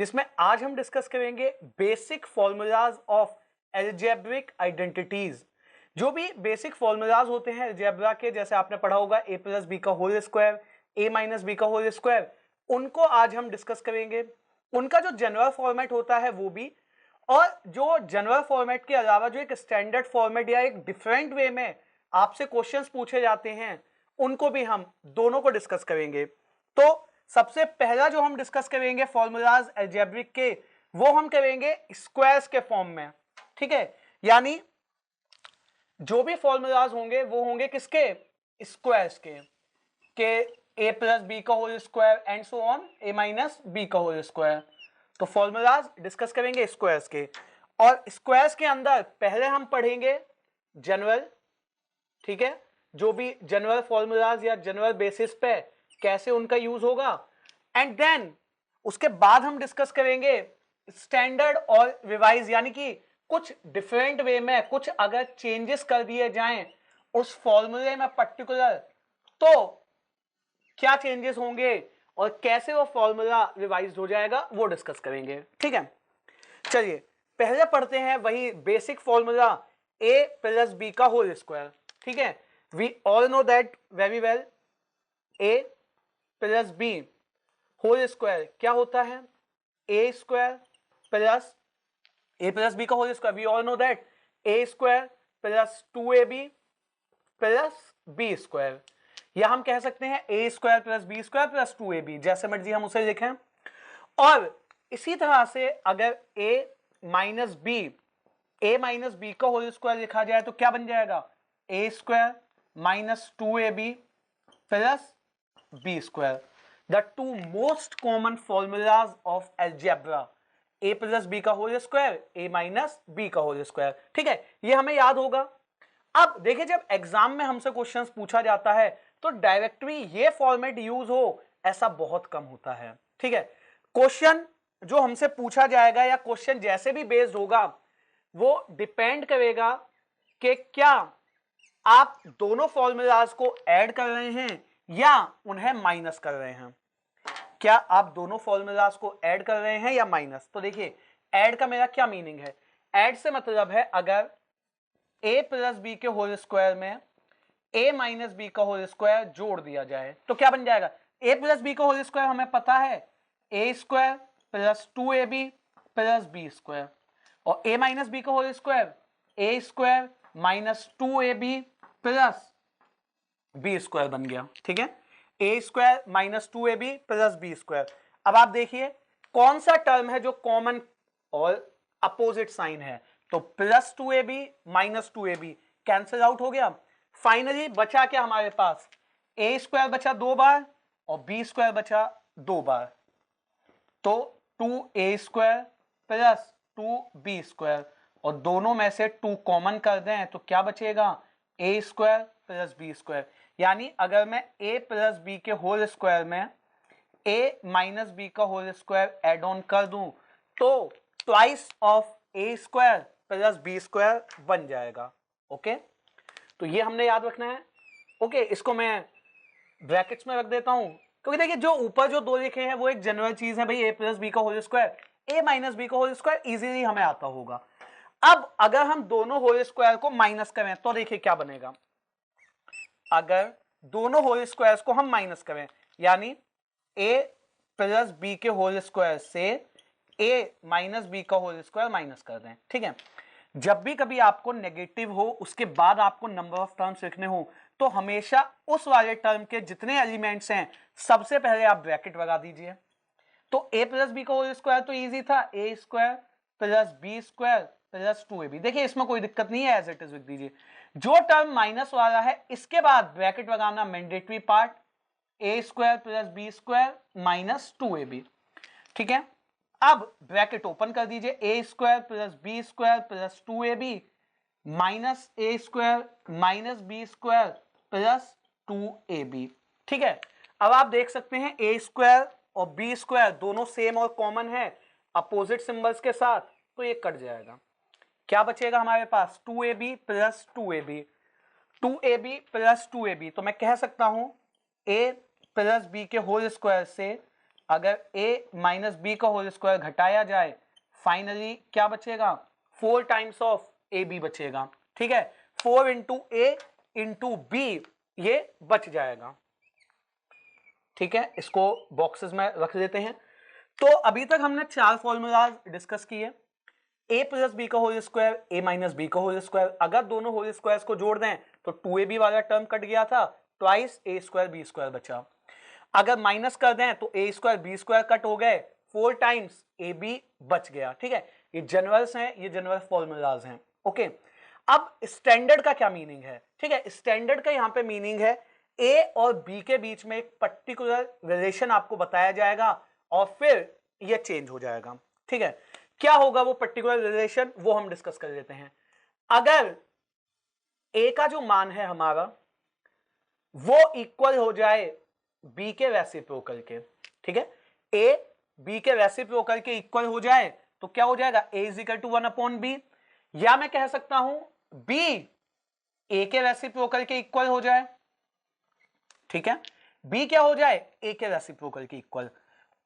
जिसमें आज हम डिस्कस करेंगे basic formulas of algebraic identities. जो भी बेसिक फॉर्मूलाज होते हैं एल्जेब्रा के, जैसे आपने पढ़ा होगा ए प्लस बी का whole square, a minus B का होल स्क्वायर, उनको आज हम डिस्कस करेंगे। उनका जो जनरल फॉर्मेट होता है वो भी, और जो जनरल फॉर्मेट के अलावा जो एक स्टैंडर्ड फॉर्मेट या एक डिफरेंट वे में आपसे क्वेश्चंस पूछे जाते हैं, उनको भी हम दोनों को डिस्कस करेंगे। तो सबसे पहला जो हम डिस्कस करेंगे फॉर्मूलाज अलजेब्रिक के, वो हम करेंगे स्क्वायर्स के फॉर्म में। ठीक है, यानी जो भी फॉर्मूलाज होंगे वो होंगे किसके? स्क्वायर्स के ए प्लस बी का whole square and so on A minus B का होल स्क्वायर। तो फॉर्मूलाज डिस्कस करेंगे स्क्वायर्स के, और स्क्वायर्स के अंदर पहले हम पढ़ेंगे जनरल। ठीक है, जो भी जनरल फॉर्मूलाज या जनरल बेसिस पे कैसे उनका यूज होगा, एंड देन उसके बाद हम डिस्कस करेंगे स्टैंडर्ड और रिवाइज, यानी कि कुछ डिफरेंट वे में कुछ अगर चेंजेस कर दिए जाएं उस फॉर्मूले में पर्टिकुलर, तो क्या चेंजेस होंगे और कैसे वो फॉर्मूला रिवाइज हो जाएगा, वो डिस्कस करेंगे। ठीक है, चलिए पहले पढ़ते हैं वही basic formula a plus B का होल स्क्वायर। ठीक है, we all know that very well, a plus b whole square क्या होता है? A square plus a plus B का whole square, we all know that a square plus 2ab plus B square, या हम कह सकते हैं a square plus B square plus 2ab, जैसे मर्जी हम उसे लिखें। और इसी तरह से अगर ए माइनस बी का होल स्क्वायर लिखा जाए तो क्या बन जाएगा? A square minus 2ab plus B square. The two most common formulas of algebra, a plus B का whole square, a minus B का होल स्क्वायर। ठीक है, ये हमें याद होगा। अब देखिए, जब एग्जाम में हमसे क्वेश्चंस पूछा जाता है तो डायरेक्टली ये फॉर्मेट यूज हो ऐसा बहुत कम होता है। ठीक है, क्वेश्चन जो हमसे पूछा जाएगा या क्वेश्चन जैसे भी बेस्ड होगा, वो डिपेंड करेगा कि क्या आप दोनों फॉर्मूलाज को ऐड कर रहे हैं या उन्हें माइनस कर रहे हैं। क्या आप दोनों फॉर्मूलाज को ऐड कर रहे हैं या माइनस? तो देखिए, ऐड का मेरा क्या मीनिंग है? ऐड से मतलब है अगर ए प्लस बी के होल स्क्वायर में ए माइनस बी का होल स्क्वायर जोड़ दिया जाए तो क्या बन जाएगा? ए प्लस बी का होल स्क्वायर हमें पता है a square plus 2ab plus B square, और ए माइनस बी का whole square a square minus 2ab plus B square बन गया। ठीक है, a square minus 2ab plus B square. अब आप देखिए कौन सा टर्म है जो कॉमन और अपोजिट साइन है, तो plus 2ab minus 2ab cancel out हो गया। फाइनली बचा क्या हमारे पास? ए स्क्वायर बचा 2 बार और बी स्क्वायर बचा 2 बार, तो 2a square plus 2b square, और दोनों में से 2 कॉमन कर दें तो क्या बचेगा? A square plus B square. यानी अगर मैं a प्लस बी के होल स्क्वायर में a माइनस बी का होल स्क्वायर एड ऑन कर दूं तो twice of A square plus B square बन जाएगा। ओके, तो ये हमने याद रखना है। ओके, इसको मैं ब्रैकेट्स में रख देता हूं, क्योंकि देखिए जो ऊपर जो दो लिखे हैं वो एक जनरल चीज है भाई, ए प्लस बी का whole square, a minus B का होल स्क्वायर इजीली हमें आता होगा। अब अगर हम दोनों होल स्क्वायर को माइनस करें तो देखिए क्या बनेगा। अगर दोनों होल स्क्वायर्स को हम माइनस करें, यानी a प्लस बी के होल स्क्वायर से a माइनस बी का होल स्क्वायर माइनस कर दें। ठीक है, जब भी कभी आपको नेगेटिव हो उसके बाद आपको नंबर ऑफ टर्म्स लिखने हो तो हमेशा उस वाले टर्म के जितने एलिमेंट्स हैं सबसे पहले आप ब्रैकेट लगा दीजिए। तो a प्लस बी का होल स्क्वायर तो इजी था, a square plus B square plus 2ab। देखिए इसमें कोई दिक्कत नहीं है, एज इट इज लिख दीजिए। जो टर्म माइनस वाला है इसके बाद ब्रैकेट लगाना mandatory part, a square plus B square minus 2ab। ठीक है, अब ब्रैकेट ओपन कर दीजिए, a square plus B square plus 2ab minus a square minus b square plus 2ab। ठीक है, अब आप देख सकते हैं ए स्क्वायर और बी स्क्वायर दोनों सेम और कॉमन है अपोजिट सिंबल्स के साथ, तो ये कट जाएगा। क्या बचेगा हमारे पास? 2ab plus 2ab, 2ab plus 2ab। तो मैं कह सकता हूं a प्लस बी के होल स्क्वायर से अगर a माइनस बी का होल स्क्वायर घटाया जाए, फाइनली क्या बचेगा, 4 टाइम्स ऑफ ए बी बचेगा। ठीक है, 4 इंटू ए इंटू बी ये बच जाएगा। ठीक है, इसको बॉक्सेस में रख देते हैं। तो अभी तक हमने 4 फॉर्मूलाज डिस्कस किए, a प्लस बी का whole square, a minus B का होल स्क्वायर। अगर दोनों होल स्क्वायर्स को जोड़ दें तो 2ab वाला टर्म कट गया था, twice a square B square बचा। अगर माइनस कर दें तो a square B square cut हो गए, 4 टाइम्स ab बच गया। ठीक है, ये जनरल्स हैं, ये जनरल फॉर्मूलाज हैं। ओके, अब स्टैंडर्ड का क्या मीनिंग है? ठीक है, स्टैंडर्ड का यहां पे मीनिंग है a और b के बीच में एक पर्टिकुलर रिलेशन आपको बताया जाएगा और फिर ये चेंज हो जाएगा। ठीक है, क्या होगा वो पर्टिकुलर रिलेशन, वो हम डिस्कस कर लेते हैं। अगर a का जो मान है हमारा वो इक्वल हो जाए b के रेसिप्रोकल के, ठीक है, a b के रेसिप्रोकल के इक्वल हो जाए तो क्या हो जाएगा, a is equal to 1/b, या मैं कह सकता हूं b a के रेसिप्रोकल के इक्वल हो जाए। ठीक है, b क्या हो जाए, a के रेसिप्रोकल के इक्वल,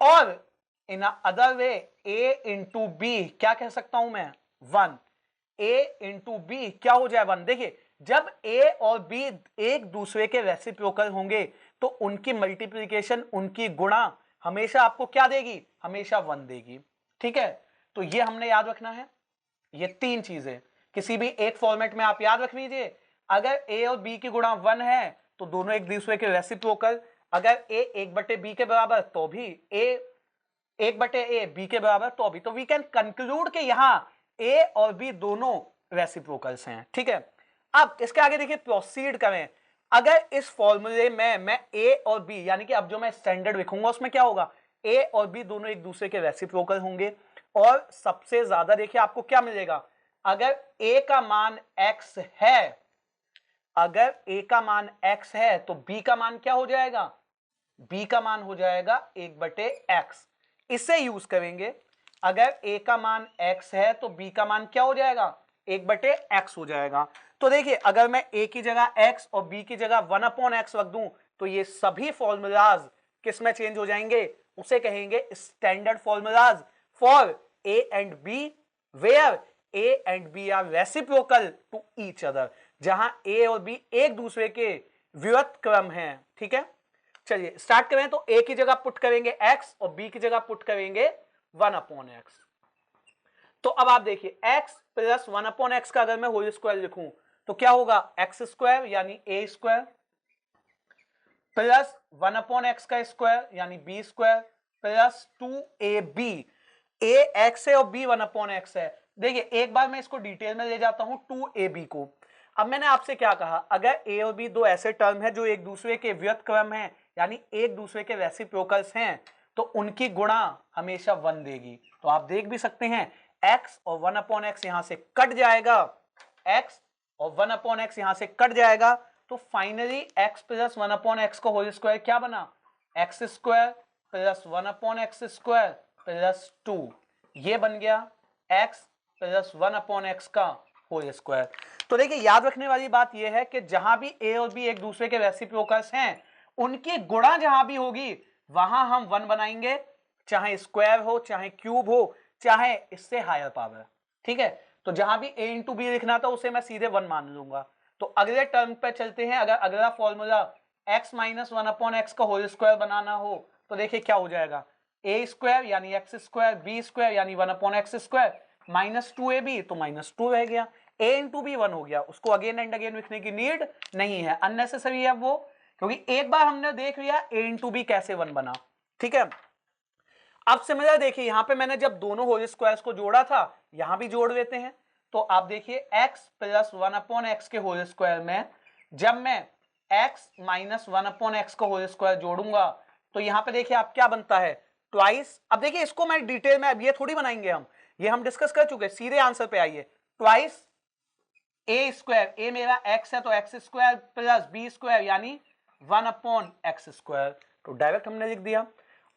और in other way a into B क्या कह सकता हूं मैं, 1, a इंटू बी क्या हो जाए 1। देखिए, जब a और b एक दूसरे के रेसिप्रोकल होंगे तो उनकी मल्टीप्लिकेशन, उनकी गुणा हमेशा आपको क्या देगी, हमेशा 1 देगी। ठीक है, तो ये हमने याद रखना है। ये 3 चीजें किसी भी एक फॉर्मेट में आप याद रख लीजिए। अगर a और b की गुणा 1 है तो दोनों एक दूसरे के रेसिप्रोकल, अगर a 1/b के बराबर तो भी a 1/a b के बराबर तो भी, तो वी कैन कंक्लूड कि यहां a और b दोनों रेसिप्रोकल्स हैं। ठीक है, अब इसके आगे देखिए, प्रोसीड करें। अगर इस फॉर्मूले में मैं a और b, यानी कि अब जो मैं स्टैंडर्ड लिखूंगा उसमें क्या होगा, a और b दोनों एक दूसरे के रेसिप्रोकल होंगे, और सबसे ज्यादा देखिए आपको क्या मिलेगा, अगर a का मान x है, अगर a का मान x है तो b का मान क्या हो जाएगा, b का मान हो जाएगा 1/x। इसे यूज करेंगे, अगर a का मान x है तो b का मान क्या हो जाएगा, 1/x हो जाएगा। तो देखिए, अगर मैं a की जगह x और b की जगह 1/x रख दूं तो ये सभी फॉर्मूलाज किस में चेंज हो जाएंगे, उसे कहेंगे standard formulas for a and b, where a and b are reciprocal to each other, जहां a और b एक दूसरे के व्युत्क्रम क्रम हैं। ठीक है, चलिए स्टार्ट करें। तो a की जगह पुट करेंगे x और b की जगह पुट करेंगे 1/x। तो अब आप देखिए, x प्लस 1/x का अगर मैं होल स्क्वायर लिखूं तो क्या होगा, एक्स स्क्वायर यानी a स्क्वायर प्लस 1/x का स्क्वायर यानी b square plus 2ab। a x है और b 1/x है। देखिए, एक बार मैं इसको डिटेल में ले जाता हूं 2ab को। अब मैंने आपसे क्या कहा, अगर a और b दो ऐसे टर्म है जो एक दूसरे के व्युत्क्रम हैं, यानी एक दूसरे के रेसिप्रोकल्स हैं, तो उनकी गुणा हमेशा 1 देगी। तो आप देख भी सकते हैं, x और 1/x यहां से कट जाएगा, x और 1/x यहां से कट जाएगा, तो फाइनली x प्लस 1/x का होल स्क्वायर क्या बना, x square plus 1/x square plus 2, ये बन गया x प्लस 1/x का होल स्क्वायर। तो देखिए, याद रखने वाली बात यह है कि जहां भी a और b एक दूसरे के रेसिप्रोकल्स हैं, उनकी गुणा जहां भी होगी वहां हम 1 बनाएंगे, चाहे स्क्वायर हो, चाहे क्यूब हो, चाहे इससे हायर पावर। ठीक है, तो जहां भी a इंटू बी लिखना था उसे मैं सीधे 1 मान लूंगा। तो अगले टर्म पे चलते हैं। अगर अगला फॉर्मूला x माइनस 1/x का होल स्क्वायर बनाना हो तो देखिए क्या हो जाएगा, a स्क्वायर यानी x स्क्वायर, b स्क्वायर यानी 1/x स्क्वायर, माइनस 2ab तो माइनस 2 रह गया, a इंटू बी 1 हो गया, उसको अगेन एंड अगेन लिखने की नीड नहीं है, अननेसेसरी है वो, क्योंकि एक बार हमने देख लिया a इंटू बी कैसे 1 बना। ठीक है, अब सिमिलर देखिए, यहां पे मैंने जब दोनों होल स्क्वायर्स को जोड़ा था, यहां भी जोड़ देते हैं। तो आप देखिए, x प्लस 1/x के होल स्क्वायर में जब मैं x माइनस 1/x का होल स्क्वायर जोड़ूंगा तो यहां पे देखिए आप क्या बनता है, ट्वाइस। अब देखिए, इसको मैं डिटेल में अब ये थोड़ी बनाएंगे हम, ये हम डिस्कस कर चुके, सीधे आंसर पे आइए। ट्वाइस a स्क्वायर, a मेरा x है तो x square plus b square यानी 1/x स्क्वायर, तो डायरेक्ट हमने लिख दिया।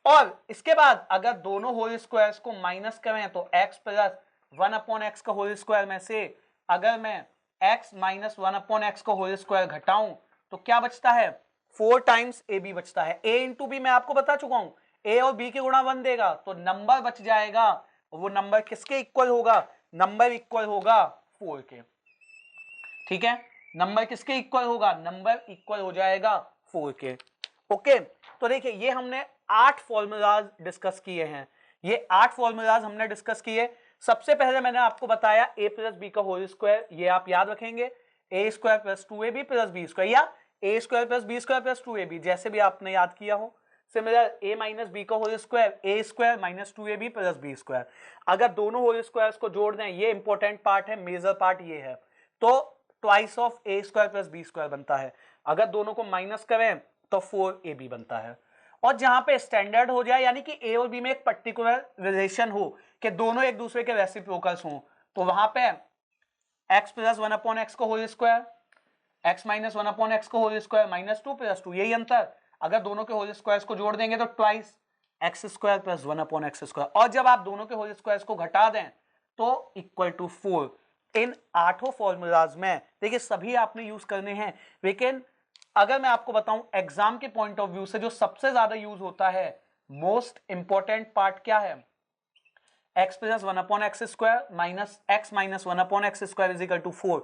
और इसके बाद अगर दोनों होल स्क्वायर्स को माइनस करें तो x प्लस 1/x का होल स्क्वायर में से अगर मैं x माइनस 1/x का होल स्क्वायर घटाऊं तो क्या बचता है, 4 टाइम्स ab बचता है। a इंटू बी मैं आपको बता चुका हूं, ए और बी के गुणा 1 देगा तो नंबर बच जाएगा, वो नंबर किसके इक्वल होगा, नंबर इक्वल होगा 4 के। ठीक है, नंबर किसके इक्वल होगा, नंबर इक्वल हो जाएगा 4 के। ओके, तो देखिए ये हमने 8 फॉर्मूलाज डिस्कस किए हैं, ये 8 फॉर्मूलाज हमने डिस्कस किए। सबसे पहले मैंने आपको बताया a प्लस बी का होल स्क्वायर, ये आप याद रखेंगे, a square plus 2ab plus B square, या a square plus B square plus 2ab, जैसे भी आपने याद किया हो। सिमिलर a माइनस बी का whole square, a square minus 2ab plus B square. अगर दोनों होल स्क्वायर्स को जोड़ दें, ये इंपॉर्टेंट पार्ट है, मेजर पार्ट ये है, तो twice of A square plus B square बनता है। अगर दोनों को माइनस करें तो 4ab बनता है। और जहां पे स्टैंडर्ड हो जाए, यानी कि ए और बी में एक पर्टिकुलर रिलेशन हो कि दोनों एक दूसरे के रेसिप्रोकल्स हों, तो वहां पे x प्लस 1 अपॉन एक्स का whole square, x minus 1 upon x का होल स्क्वायर माइनस 2 प्लस 2, यही अंतर। अगर दोनों के होल स्क्वायर्स को जोड़ देंगे तो twice x square plus 1 upon x square, और जब आप दोनों के होल स्क्वायर्स को घटा दें तो इक्वल टू 4। इन 8 फॉर्मूलाज में देखिए सभी आपने यूज करने हैं, लेकिन अगर मैं आपको बताऊं एग्जाम के पॉइंट ऑफ व्यू से जो सबसे ज्यादा यूज होता है, मोस्ट इंपॉर्टेंट पार्ट क्या है, X plus 1 upon x square minus X minus 1 upon x square is equal to 4।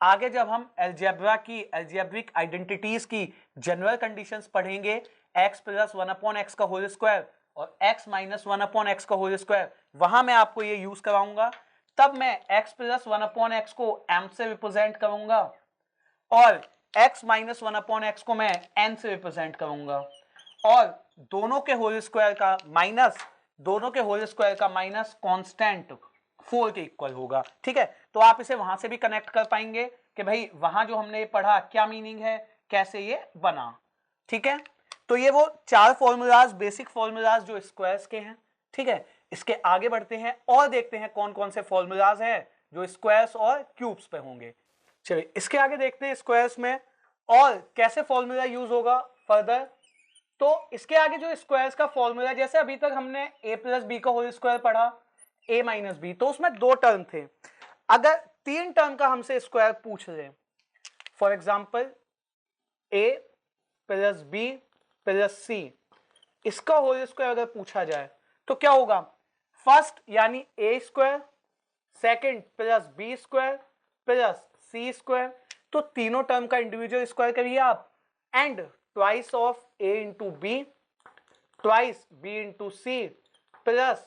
आगे जब हम अलजेब्रा की, अलजेब्रिक आइडेंटिटीज की जनरल कंडीशंस पढ़ेंगे, एक्स प्लस 1 अपॉन एक्स का होल स्क्वायर और एक्स माइनस 1 अपॉन एक्स का होल स्क्वायर, वहां मैं आपको ये यूज कराऊंगा। तब मैं x प्लस 1 अपॉन एक्स को m से रिप्रेजेंट करूंगा और x माइनस 1 अपॉन एक्स को मैं n से रिप्रेजेंट करूंगा, और दोनों के होल स्क्वायर का माइनस, दोनों के होल स्क्वायर का माइनस कांस्टेंट 4 के इक्वल होगा। ठीक है, तो आप इसे वहां से भी कनेक्ट कर पाएंगे कि भाई वहां जो हमने पढ़ा क्या मीनिंग है, कैसे ये बना। ठीक है, तो ये वो 4 फॉर्मूलाज, बेसिक फॉर्मूलाज जो स्क्वायर्स के हैं। ठीक है, इसके आगे बढ़ते हैं और देखते हैं कौन कौन से फॉर्मूलाज हैं जो स्क्वायर्स और क्यूब्स पे होंगे। चलिए इसके आगे देखते हैं स्क्वायर्स में और कैसे फॉर्मूला यूज होगा फर्दर। तो इसके आगे जो स्क्वायर्स का फॉर्मूला, जैसे अभी तक हमने a प्लस बी का होल स्क्वायर पढ़ा, a माइनस बी, तो उसमें 2 टर्म थे। अगर 3 टर्म का हमसे स्क्वायर पूछ ले, for example a plus B plus c, इसका होल स्क्वायर अगर पूछा जाए तो क्या होगा, फर्स्ट यानी a square, second plus B square plus c square, तो तीनों टर्म का इंडिविजुअल स्क्वायर करिए आप, and twice of a into b, twice b into c plus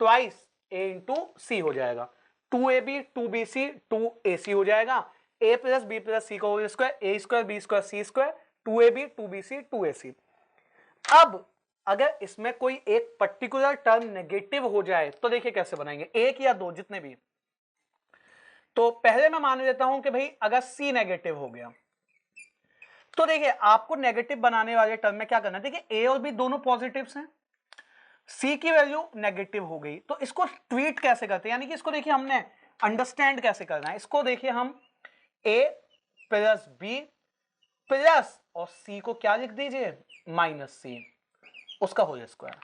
twice a into c हो जाएगा। 2ab 2bc 2ac हो जाएगा। a plus B plus c का whole square, a square B square C square, 2ab 2bc 2ac। अब अगर इसमें कोई एक पर्टिकुलर टर्म नेगेटिव हो जाए तो देखिए कैसे बनाएंगे, एक या दो जितने भी। तो पहले मैं मान लेता हूं कि भाई अगर c नेगेटिव हो गया तो देखिए आपको नेगेटिव बनाने वाले टर्म में क्या करना है, देखिए a और b दोनों पॉजिटिव्स हैं, c की वैल्यू नेगेटिव हो गई, तो इसको ट्वीट कैसे करते हैं, यानी कि इसको देखिए हमने अंडरस्टैंड कैसे करना है। इसको देखिए हम a प्लस बी प्लस और c को क्या लिख दीजिए, माइनस c, उसका होल स्क्वायर।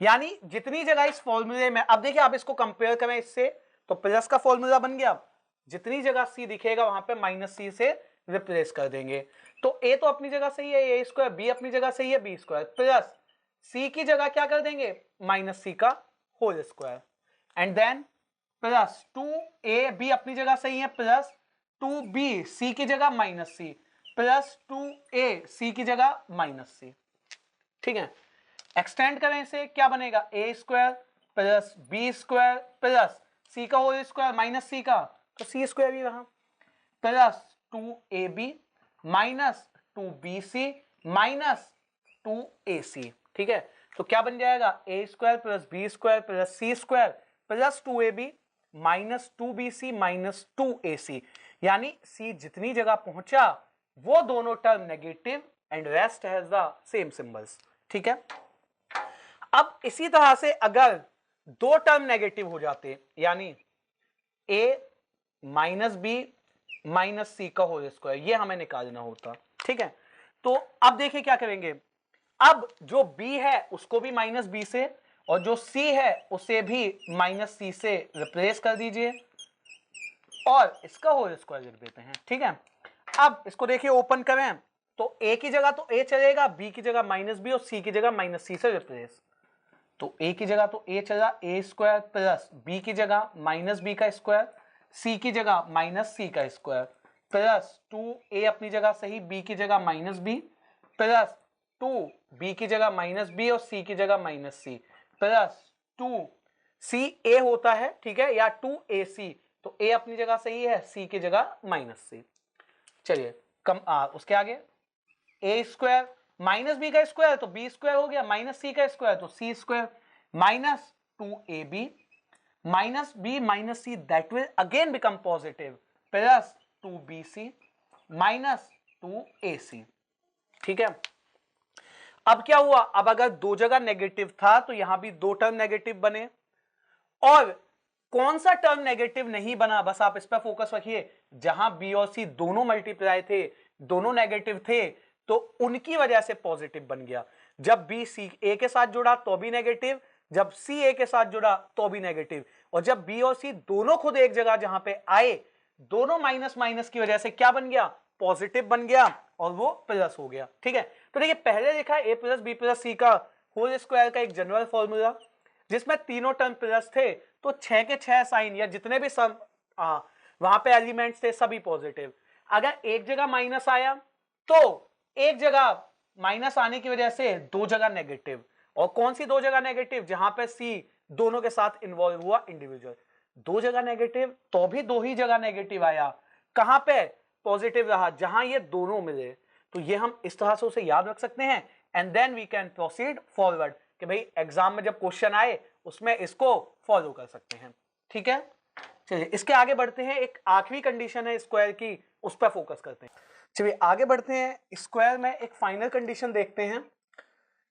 यानी जितनी जगह इस फॉर्मूले में, अब देखिए आप इसको कंपेयर करें इससे, तो प्लस का फॉर्मूला बन गया, जितनी जगह c दिखेगा वहां पे माइनस c से रिप्लेस कर देंगे। तो a तो अपनी जगह सही है, a स्क्वायर, b अपनी जगह सही है, b स्क्वायर, प्लस c की जगह क्या कर देंगे, माइनस c का whole square, and then plus 2ab अपनी जगह सही है, प्लस 2b c की जगह minus c, plus 2a c की जगह माइनस c। ठीक है, एक्सटेंड करें इसे, क्या बनेगा, a square plus B square plus c का होल स्क्वायर माइनस सी का, तो सी स्क्वायर भी रहा, plus 2ab minus 2bc minus 2ac। ठीक है, तो क्या बन जाएगा, a square plus B square plus c square plus 2ab minus 2bc minus 2ac। यानी c जितनी जगह पहुंचा वो दोनों term negative and rest has the same symbols. ठीक है, अब इसी तरह से अगर 2 टर्म नेगेटिव हो जाते, यानी a माइनस बी माइनस सी का होल स्क्वायर, ये हमें निकालना होता। ठीक है, तो अब देखिए क्या करेंगे, अब जो b है उसको भी माइनस बी से और जो c है उसे भी माइनस सी से रिप्लेस कर दीजिए और इसका होल स्क्वायर लिख देते हैं। ठीक है, अब इसको देखिए ओपन करें तो a की जगह तो a चलेगा, b की जगह माइनस बी और c की जगह माइनस सी से रिप्लेस, तो ए की जगह तो ए चला, ए स्क्वायर प्लस बी की जगह माइनस बी का स्क्वायर, सी की जगह माइनस सी का स्क्वायर, प्लस 2a अपनी जगह सही, बी की जगह माइनस बी, प्लस 2b की जगह माइनस बी और सी की जगह माइनस सी, प्लस 2ca होता है, ठीक है, या 2ac, तो a अपनी जगह सही है, c की जगह माइनस सी। चलिए उसके आगे ए स्क्वायर माइनस बी का स्क्वायर तो बी स्क्वायर हो गया, माइनस सी का स्क्वायर तो c square, minus 2ab minus b minus c, that will again become positive, plus 2bc minus 2ac। ठीक है, अब क्या हुआ, अब अगर दो जगह नेगेटिव था तो यहां भी दो टर्म नेगेटिव बने, और कौन सा टर्म नेगेटिव नहीं बना, बस आप इस पर फोकस रखिए, जहां बी और सी दोनों मल्टीप्लाई थे, दोनों नेगेटिव थे, तो उनकी वजह से पॉजिटिव बन गया। जब बी सी ए के साथ जुड़ा तो भी नेगेटिव, जब सी ए के साथ जुड़ा तो भी नेगेटिव, और जब बी और सी दोनों खुद एक जगह जहां पे आए, दोनों माइनस माइनस की वजह से क्या बन गया, पॉजिटिव बन गया, और वो प्लस हो गया। ठीक है, तो देखिए पहले लिखा ए प्लस बी प्लस सी का होल स्क्वायर का एक जनरल फॉर्मूला, जिसमें तीनों टर्म प्लस थे, तो 6 के 6 साइन या जितने भी सम वहां पे एलिमेंट्स थे सभी पॉजिटिव। अगर एक जगह माइनस आया तो एक जगह माइनस आने की वजह से दो जगह नेगेटिव, और कौन सी दो जगह नेगेटिव, जहां पे सी दोनों के साथ इन्वॉल्व हुआ इंडिविजुअल, दो जगह नेगेटिव तो भी दो ही जगह नेगेटिव आया, कहां पे पॉजिटिव रहा, जहां ये दोनों मिले। तो ये हम इस तरह से उसे याद रख सकते हैं, and then we can proceed forward, कि भाई एग्जाम में जब क्वेश्चन आए उसमें इसको फॉलो कर सकते हैं। ठीक है, चलिए इसके आगे बढ़ते हैं, एक आखिरी कंडीशन है स्क्वायर की, उस पर फोकस करते हैं। चलिए आगे बढ़ते हैं, स्क्वायर में एक फाइनल कंडीशन देखते हैं,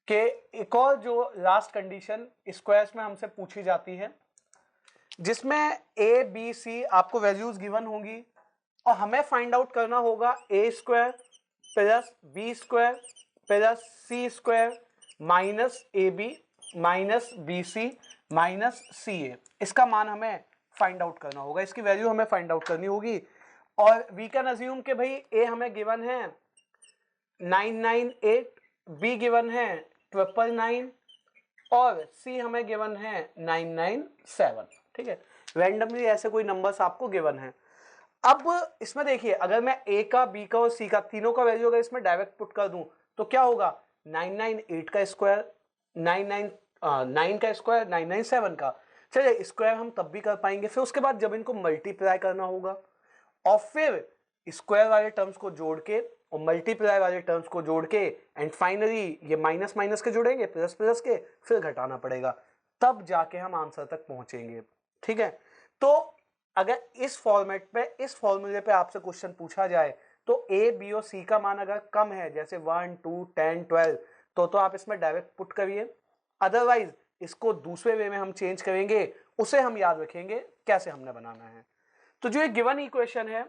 कि एक और जो लास्ट कंडीशन स्क्वायर्स में हमसे पूछी जाती है, जिसमें ए बी सी आपको वैल्यूज गिवन होंगी, और हमें फाइंड आउट करना होगा a square plus B square plus c square minus A B minus B C minus c a, इसका मान हमें फाइंड आउट करना होगा, इसकी वैल्यू हमें फाइंड आउट करनी होगी। और वी कैन अज्यूम कि भाई ए हमें गिवन है 998, बी गिवन है 999 और सी हमें गिवन है 997। ठीक है, रैंडमली ऐसे कोई नंबर्स आपको गिवन है। अब इसमें देखिए, अगर मैं ए का बी का और सी का तीनों का वैल्यू अगर इसमें डायरेक्ट पुट कर दूं तो क्या होगा, 998 का स्क्वायर 999 का स्क्वायर 997 का। चलिए स्क्वायर हम तब भी कर पाएंगे, फिर उसके बाद जब इनको मल्टीप्लाई करना होगा, और फिर स्क्वायर वाले टर्म्स को जोड़ के और मल्टीप्लाई वाले टर्म्स को जोड़ के, एंड फाइनली ये माइनस माइनस के जुड़ेंगे प्लस प्लस के, फिर घटाना पड़ेगा, तब जाके हम आंसर तक पहुंचेंगे। ठीक है, तो अगर इस फॉर्मेट पे, इस फॉर्मूले पे आपसे क्वेश्चन पूछा जाए तो ए बी और सी का मान अगर कम है, जैसे 1 2 10 12, तो आप इसमें डायरेक्ट पुट करिए, अदरवाइज इसको दूसरे वे में हम चेंज करेंगे, उसे हम याद रखेंगे कैसे हमने बनाना है। तो जो ये गिवन इक्वेशन है,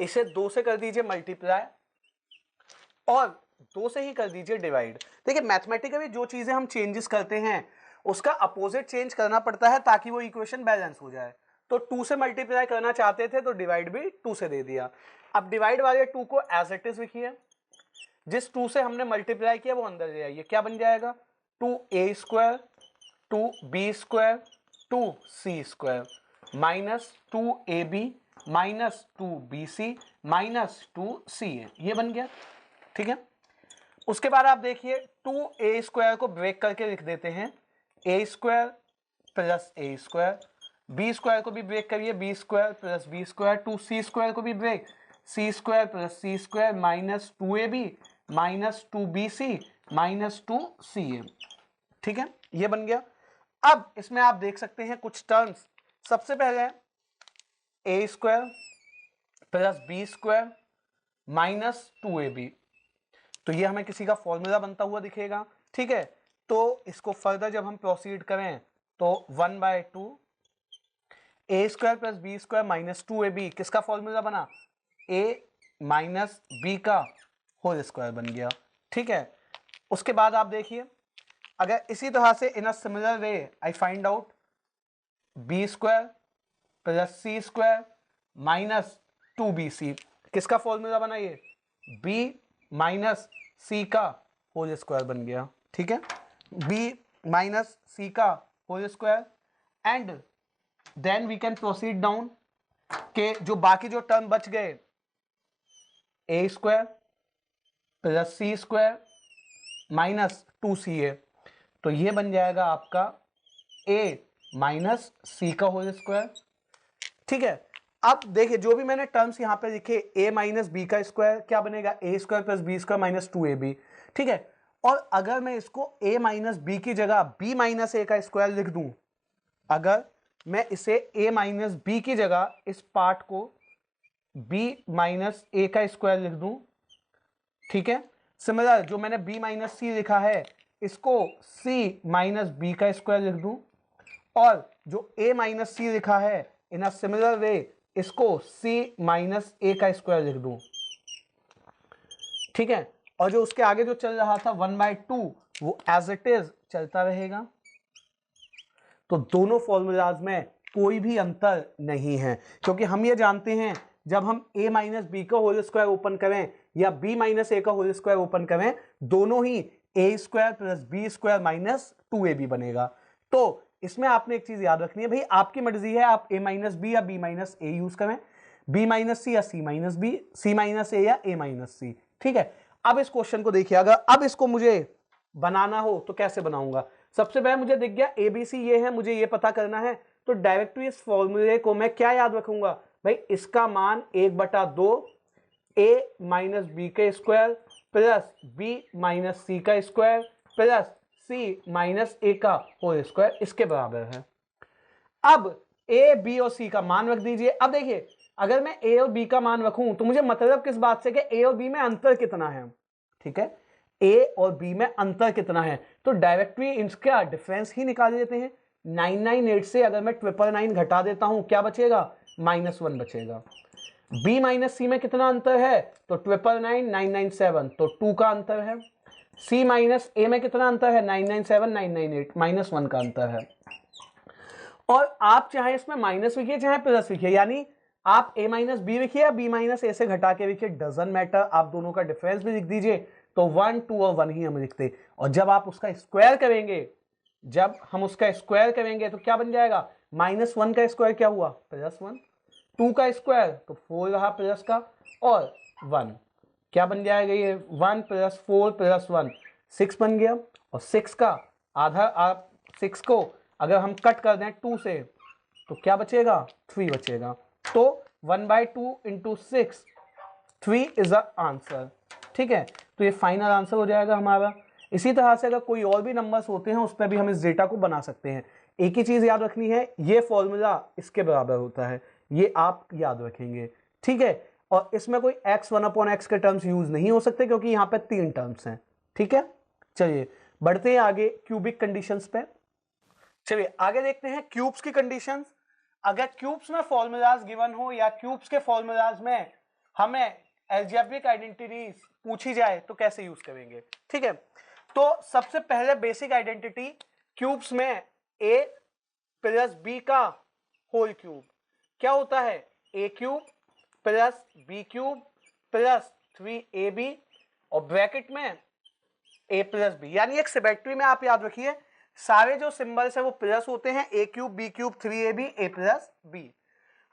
इसे 2 से कर दीजिए मल्टीप्लाई और 2 से ही कर दीजिए डिवाइड। देखिए मैथमेटिकली जो चीजें हम चेंजेस करते हैं उसका अपोजिट चेंज करना पड़ता है ताकि वो इक्वेशन बैलेंस हो जाए। तो 2 से मल्टीप्लाई करना चाहते थे तो डिवाइड भी 2 से दे दिया। अब डिवाइड वाले 2 को एज इट इज लिखिए, जिस 2 से हमने मल्टीप्लाई किया वो अंदर ले आइए, क्या बन जाएगा, 2a square 2b square 2c square minus 2ab minus 2bc minus 2ca, ये बन गया। ठीक है, उसके बाद आप देखिए 2a स्क्वायर को ब्रेक करके लिख देते हैं, a square plus a square, b square को भी ब्रेक करिए, b square plus b square, 2c square को भी break, c square plus c square minus 2ab minus 2bc minus 2ca। ठीक है, ये बन गया। अब इसमें आप देख सकते हैं कुछ टर्म्स, सबसे पहले a square plus b square minus 2ab, तो ये हमें किसी का फॉर्मूला बनता हुआ दिखेगा। ठीक है, तो इसको फर्दर जब हम प्रोसीड करें तो 1/2 a square plus b square minus 2ab, किसका फॉर्मूला बना, a माइनस b का होल स्क्वायर बन गया। ठीक है, उसके बाद आप देखिए, अगर इसी तरह से in a similar way I find out b square plus c square minus 2bc, किसका फॉर्मूला बना, ये b माइनस c का होल स्क्वायर बन गया। ठीक है, b माइनस सी का whole square and then we can proceed down के जो बाकी जो टर्म बच गए a square plus c square minus 2ca, तो ये बन जाएगा आपका a माइनस सी का होल स्क्वायर। ठीक है, अब देखिए जो भी मैंने टर्म्स यहां पे लिखे a माइनस बी का स्क्वायर क्या बनेगा a square plus B square minus 2ab। ठीक है, और अगर मैं इसको a माइनस बी की जगह b माइनस ए का स्क्वायर लिख दूं, अगर मैं इसे a माइनस बी की जगह इस पार्ट को b माइनस ए का स्क्वायर लिख दूं, ठीक है, सिमिलर जो मैंने b माइनस सी लिखा है इसको c माइनस बी का स्क्वायर लिख दूं, और जो a माइनस सी लिखा है इन अ सिमिलर वे इसको c माइनस ए का स्क्वायर लिख दूं। ठीक है, और जो उसके आगे जो चल रहा था 1/2 वो एज इट इज चलता रहेगा। तो दोनों फॉर्मूलाज में कोई भी अंतर नहीं है, क्योंकि हम ये जानते हैं जब हम a माइनस बी का होल स्क्वायर ओपन करें या b माइनस ए का होल स्क्वायर ओपन करें, दोनों ही a square plus B square minus 2ab बनेगा। तो इसमें आपने एक चीज याद रखनी है, भाई आपकी मर्जी है आप a माइनस बी या b माइनस ए यूज करें, b माइनस सी या c minus b, c minus a या a माइनस सी। ठीक है, अब इस क्वेश्चन को देखिए, अगर अब इसको मुझे बनाना हो तो कैसे बनाऊंगा। सबसे पहले मुझे दिख गया ABC ये है, मुझे ये पता करना है, तो डायरेक्टली इस फॉर्मूले को मैं क्या याद रखूंगा, भाई इसका मान 1/2 a माइनस बी का स्क्वायर प्लस b माइनस सी का स्क्वायर प्लस c माइनस ए का होल स्क्वायर इसके बराबर है। अब a b और c का मान रख दीजिए। अब देखिए अगर मैं a और b का मान रखूं तो मुझे मतलब किस बात से कि a और b में अंतर कितना है। ठीक है, a और b में अंतर कितना है, तो डायरेक्टली इसका डिफरेंस ही निकाल लेते हैं। 998 से अगर मैं 999 घटा देता हूं क्या बचेगा, -1 बचेगा। b माइनस सी में कितना अंतर है, तो 999 997, तो 2 का अंतर है। c माइनस ए में कितना अंतर है, 997 998, -1 का अंतर है। और आप चाहे इसमें माइनस लिखिए चाहे प्लस लिखिए, यानी आप a माइनस बी लिखिए या b माइनस ए से घटा के लिखिए, डजंट मैटर, आप दोनों का डिफरेंस भी लिख दीजिए, तो 1 2 और 1 ही हम लिखते। और जब आप उसका स्क्वायर करेंगे, जब हम उसका स्क्वायर करेंगे तो क्या बन जाएगा, -1 का स्क्वायर क्या हुआ, +1, 2 का स्क्वायर तो 4 रहा प्लस का, और 1 क्या बन जाएगा, ये 1 + 4 + 1 6 बन गया। और 6 का आधा, आप 6 को अगर हम कट कर दें 2 से तो क्या बचेगा, 3 बचेगा। तो 1/2 × 6 3 इज द आंसर। ठीक है, तो ये फाइनल आंसर हो जाएगा हमारा। इसी तरह से अगर कोई और भी नंबर्स होते हैं उस पर भी हम इस डेटा को बना सकते हैं। एक ही चीज याद रखनी है, ये फॉर्मूला इसके बराबर होता है, ये आप याद रखेंगे। ठीक है, और इसमें कोई x 1/x के टर्म्स यूज नहीं हो सकते क्योंकि यहाँ पे 3 टर्म्स हैं। ठीक है, चलिए बढ़ते हैं आगे क्यूबिक कंडीशंस पे। चलिए आगे देखते हैं क्यूब्स की कंडीशंस। अगर क्यूब्स में फॉर्मूलाज गिवन हो या क्यूब्स के फॉर्मूलाज में हमें अलजेब्रिक आइडेंटिटीज पूछी जाए तो कैसे यूज करेंगे। ठीक है, तो सबसे पहले बेसिक आइडेंटिटी क्यूब्स में a + b का होल क्यूब क्या होता है, a³ + b³ + 3ab, और ब्रैकेट में a + b, यानी एक सिमेट्री में आप याद रखिए सारे जो सिंबल्स है वो प्लस होते हैं, a³ b³ 3ab a + b।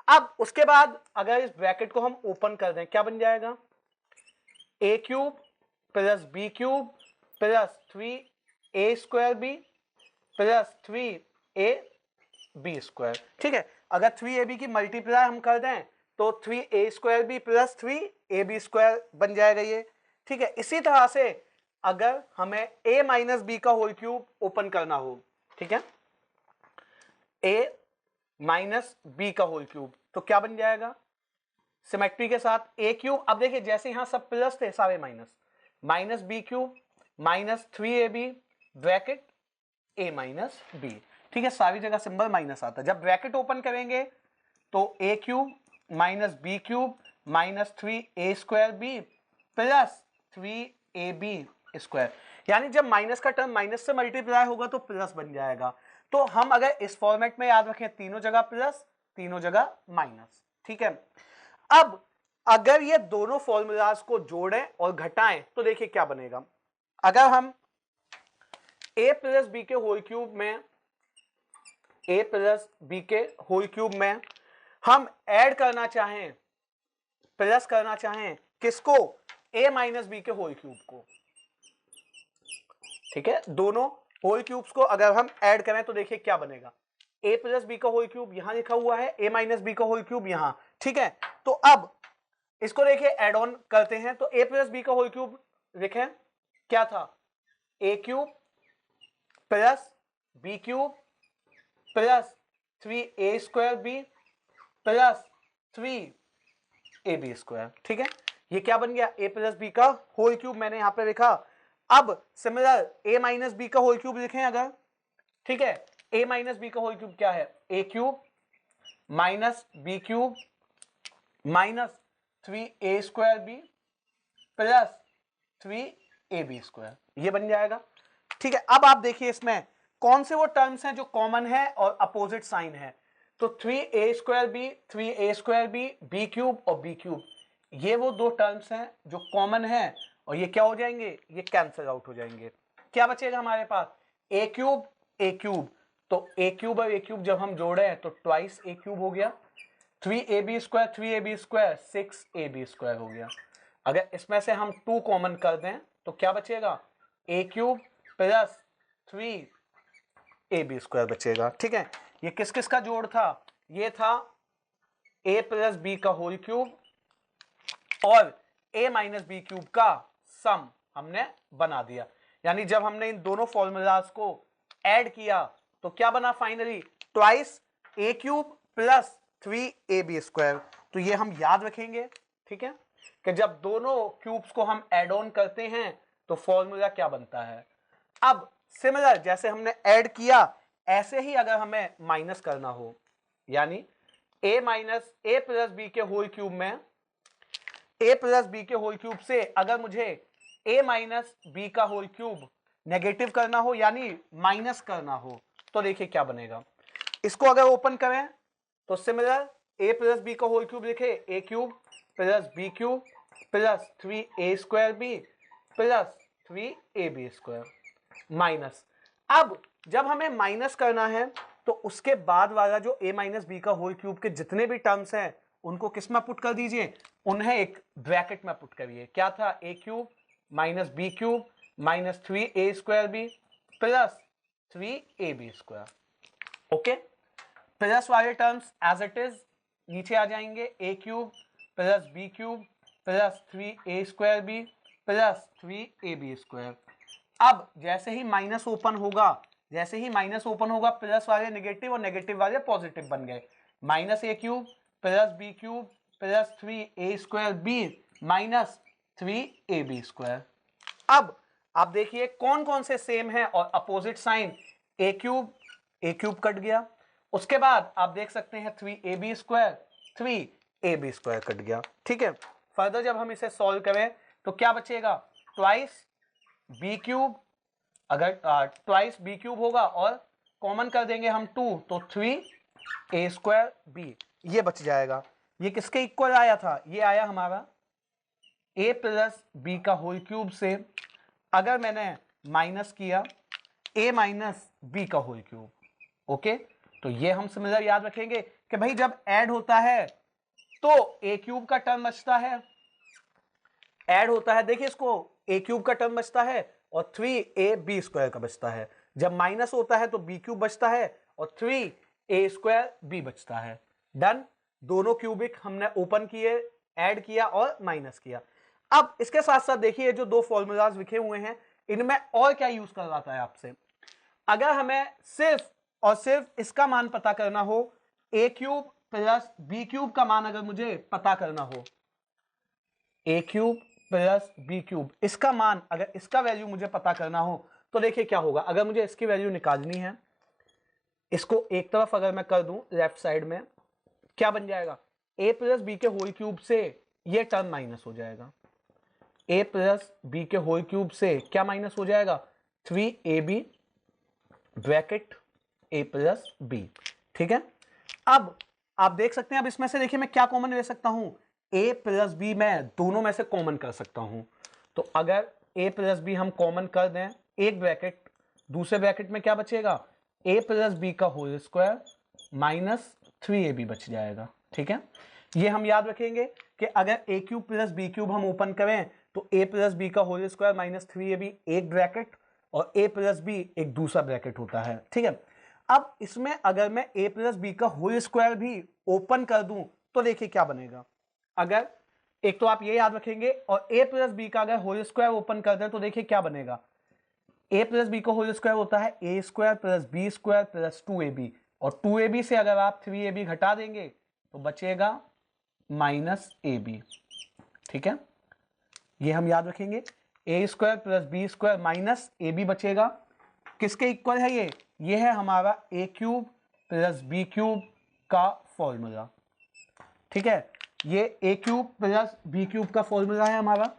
अब उसके बाद अगर इस ब्रैकेट को हम ओपन कर दें क्या बन जाएगा, a³ + b³ + 3a² + 3ab²। ठीक है, अगर 3ab की मल्टीप्लाई हम कर दें तो 3a² + 3ab² बन जाएगा ये। ठीक है, इसी तरह से अगर हमें a माइनस बी का होल क्यूब ओपन करना हो, ठीक है, a माइनस बी का होल क्यूब तो क्या बन जाएगा, सिमेट्री के साथ a³। अब देखिए जैसे यहां सब प्लस थे सारे minus, -b³ -3ab bracket a minus B. ठीक है, सारी जगह सिंबल माइनस आता है। जब ब्रैकेट ओपन करेंगे तो a³ -b³ -3a² + 3ab², यानी जब माइनस का टर्म माइनस से मल्टीप्लाई होगा तो प्लस बन जाएगा। तो हम अगर इस फॉर्मेट में याद रखें तीनों जगह प्लस तीनों जगह माइनस। ठीक है, अब अगर ये दोनों फॉर्मूलाज को जोड़ें और घटाएं तो देखिए क्या बनेगा। अगर हम ए प्लस बी के होल क्यूब में, ए प्लस बी के होल क्यूब में हम ऐड करना चाहें, प्लस करना चाहें किसको, ए माइनस बी के होल क्यूब को, ठीक है। दोनों होल क्यूब्स को अगर हम ऐड करें तो देखिए क्या बनेगा, ए प्लस बी का होल क्यूब यहां लिखा हुआ है, ए माइनस बी का होल क्यूब यहां, ठीक है। तो अब इसको देखिए ऐड ऑन करते हैं, तो ए प्लस बी का होल क्यूब लिखें क्या था, a cube plus B cube plus 3a square B plus 3ab square, ठीक है। ये क्या बन गया, ए प्लस बी का होल क्यूब मैंने यहां पे लिखा। अब सिमिलर ए माइनस बी का होल क्यूब लिखें अगर, ठीक है। ए माइनस बी का होल क्यूब क्या है, a cube minus B cube minus 3a square B plus 3ab square, ये बन जाएगा, ठीक है। अब आप देखिए इसमें कौन से वो टर्म्स हैं जो कॉमन है और अपोजिट साइन है, तो 3a square B, 3a square B, B cube और बी क्यूब, ये वो दो टर्म्स हैं जो कॉमन है और ये क्या हो जाएंगे, ये कैंसिल आउट हो जाएंगे। क्या बचेगा हमारे पास, ए क्यूब ए क्यूब, तो ए क्यूब और ए क्यूब जब हम जोड़े हैं तो ट्वाइस ए क्यूब हो गया, 3ab square 3ab square 6ab square हो गया। अगर इसमें से हम 2 कॉमन कर दें तो क्या बचेगा, ए क्यूब प्लस 3ab स्क्वायर बचेगा, ठीक है। ये किस किस का जोड़ था, ये था a प्लस बी का होल क्यूब और a माइनस बी क्यूब का सम हमने बना दिया। यानी जब हमने इन दोनों फॉर्मूलाज को ऐड किया तो क्या बना finally, twice a cube plus 3ab square. तो ये हम याद रखेंगे, ठीक है, कि जब दोनों क्यूब्स को हम ऐड ऑन करते हैं तो फॉर्मूला क्या बनता है। अब सिमिलर जैसे हमने ऐड किया ऐसे ही अगर हमें माइनस करना हो, यानी a minus A plus B के होल क्यूब में, a प्लस बी के होल क्यूब से अगर मुझे a माइनस बी का होल क्यूब नेगेटिव करना हो यानी माइनस करना हो, तो देखिए क्या बनेगा। इसको अगर ओपन करें तो सिमिलर a प्लस बी का होल क्यूब लिखे, a cube plus B cube plus 3a square B plus 3ab square minus. अब जब हमें माइनस करना है तो उसके बाद वाला जो a माइनस बी का होल क्यूब के जितने भी टर्म्स हैं उनको किस में पुट कर दीजिए, उन्हें एक ब्रैकेट में पुट करिए। क्या था, a cube minus B cube minus 3a square B plus 3ab square, okay. Plus वाले टर्म्स एज इट इज नीचे आ जाएंगे, a cube plus B cube plus 3a square B plus 3ab square. अब जैसे ही माइनस ओपन होगा, जैसे ही माइनस ओपन होगा प्लस वाले नेगेटिव और नेगेटिव वाले पॉजिटिव बन गए, minus a cube plus B cube plus 3a square b minus 3ab square. अब आप देखिए कौन कौन से सेम है और अपोजिट साइन, ए क्यूब कट गया, उसके बाद आप देख सकते हैं 3ab square 3ab square cut गया, ठीक है। फर्दर जब हम इसे सॉल्व करें तो क्या बचेगा, ट्वाइस बी क्यूब, अगर ट्वाइस बी क्यूब होगा और कॉमन कर देंगे हम 2 तो 3a स्क्वायर बी, ये बच जाएगा। ये किसके इक्वल आया था, ये आया हमारा a प्लस बी का होल क्यूब से अगर मैंने माइनस किया a माइनस बी का होल क्यूब, ओके। तो ये हम सिमिलर याद रखेंगे कि भाई जब ऐड होता है तो a क्यूब का टर्म बचता है, ऐड होता है, देखिए इसको a क्यूब का टर्म बचता है और 3ab स्क्वायर का बचता है। जब माइनस होता है तो b क्यूब बचता है और 3a स्क्वायर b बचता है। डन, दोनों क्यूबिक हमने ओपन किए, ऐड किया और माइनस किया। अब इसके साथ साथ देखिए जो दो फॉर्मूलाज लिखे हुए हैं इनमें और क्या यूज करवाता है आपसे, अगर हमें सिर्फ और सिर्फ इसका मान पता करना हो, a cube plus B cube का मान अगर मुझे पता करना हो, a cube plus B cube, इसका मान अगर इसका वैल्यू मुझे पता करना हो तो देखिए क्या होगा। अगर मुझे इसकी वैल्यू निकालनी है, इसको एक तरफ अगर मैं कर दूं लेफ्ट साइड में, क्या बन जाएगा, a प्लस बी के होल क्यूब से ये टर्म माइनस हो जाएगा, a प्लस बी के होल क्यूब से क्या माइनस हो जाएगा, 3ab bracket a plus B, ठीक है। अब आप देख सकते हैं, अब इसमें से देखिए मैं क्या कॉमन ले सकता हूं, a प्लस बी मैं दोनों में से कॉमन कर सकता हूं। तो अगर a प्लस बी हम कॉमन कर दें, एक ब्रैकेट दूसरे ब्रैकेट में क्या बचेगा, a प्लस बी का होल स्क्वायर माइनस 3ab बच जाएगा। ठीक है, ये हम याद रखेंगे कि अगर a cube plus B cube हम ओपन करें तो a प्लस बी का होल स्क्वायर माइनस 3ab एक ब्रैकेट और a प्लस बी एक दूसरा ब्रैकेट होता है। ठीक है, अब इसमें अगर मैं a प्लस बी का होल स्क्वायर भी ओपन कर दूं तो देखिए क्या बनेगा। अगर एक तो आप ये याद रखेंगे और a प्लस बी का अगर होल स्क्वायर ओपन कर दें तो देखिए क्या बनेगा, a प्लस बी का होल स्क्वायर होता है a square plus B square plus 2ab और 2ab से अगर आप 3ab घटा देंगे तो बचेगा माइनस ab। ठीक है, ये हम याद रखेंगे, a square plus B square minus ab बचेगा। किसके इक्वल है ये है हमारा a cube plus B cube का फॉर्मूला। ठीक है, ये a cube plus B cube का फॉर्मूला है हमारा,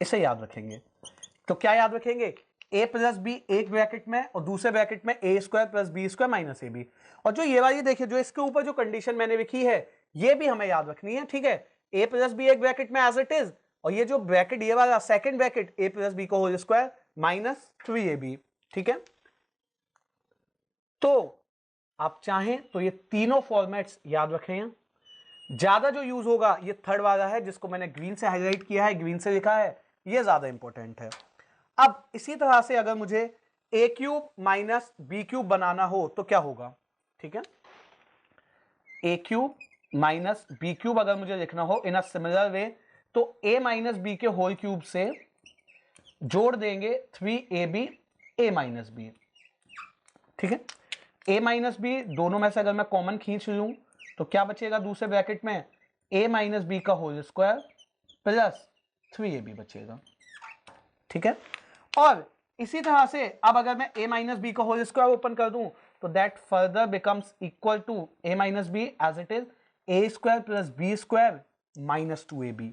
इसे याद रखेंगे। तो क्या याद रखेंगे, a प्लस बी एक ब्रैकेट में और दूसरे ब्रैकेट में a square plus B square minus ab। और जो ये वाली देखिए, जो इसके ऊपर जो कंडीशन मैंने लिखी है ये भी हमें याद रखनी है। ठीक है, a प्लस बी एक ब्रैकेट में एज इट इज और ये जो ब्रैकेट ये वाला second bracket a plus B का होल स्क्वायर माइनस 3ab। ठीक है, तो आप चाहें तो ये तीनों फॉर्मेट्स याद रखें। ज्यादा जो यूज होगा ये थर्ड वाला है जिसको मैंने ग्रीन से हाईलाइट किया है, ग्रीन से लिखा है, ये ज्यादा इंपॉर्टेंट है। अब इसी तरह से अगर मुझे a cube minus B cube बनाना हो तो क्या होगा। ठीक है, a cube minus B cube अगर मुझे लिखना हो इन अ सिमिलर वे तो a माइनस बी के होल क्यूब से जोड़ देंगे 3ab a माइनस बी। ठीक है, a माइनस बी दोनों में से अगर मैं कॉमन खींच लूं तो क्या बचेगा दूसरे ब्रैकेट में, a माइनस बी का होल स्क्वायर प्लस 3ab बचेगा। ठीक है, और इसी तरह से अब अगर मैं a माइनस बी का होल स्क्वायर ओपन कर दूं तो that further becomes equal to a minus B as it is a square plus B square minus 2ab।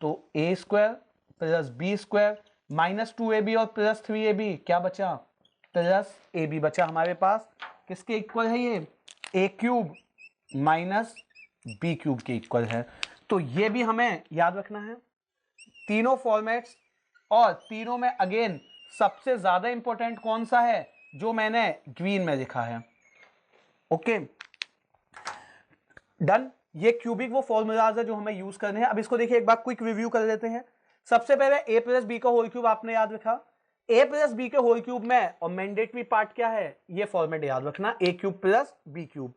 तो a square plus B square minus 2ab और plus 3ab क्या बचा, plus ab बचा हमारे पास। किसके इक्वल है ये, a cube minus B cube के इक्वल है। तो ये भी हमें याद रखना है तीनों फॉर्मेट्स, और तीनों में अगेन सबसे ज्यादा इंपॉर्टेंट कौन सा है, जो मैंने ग्रीन में लिखा है। ओके डन, ये क्यूबिक वो फॉर्मूलाज है जो हमें यूज करने हैं। अब इसको देखिए एक बार क्विक रिव्यू कर लेते हैं। सबसे पहले a प्लस बी का होल क्यूब आपने याद रखा, a प्लस बी के होल क्यूब में और मैंडेटरी पार्ट क्या है, ये फॉर्मेट याद रखना a cube plus B cube.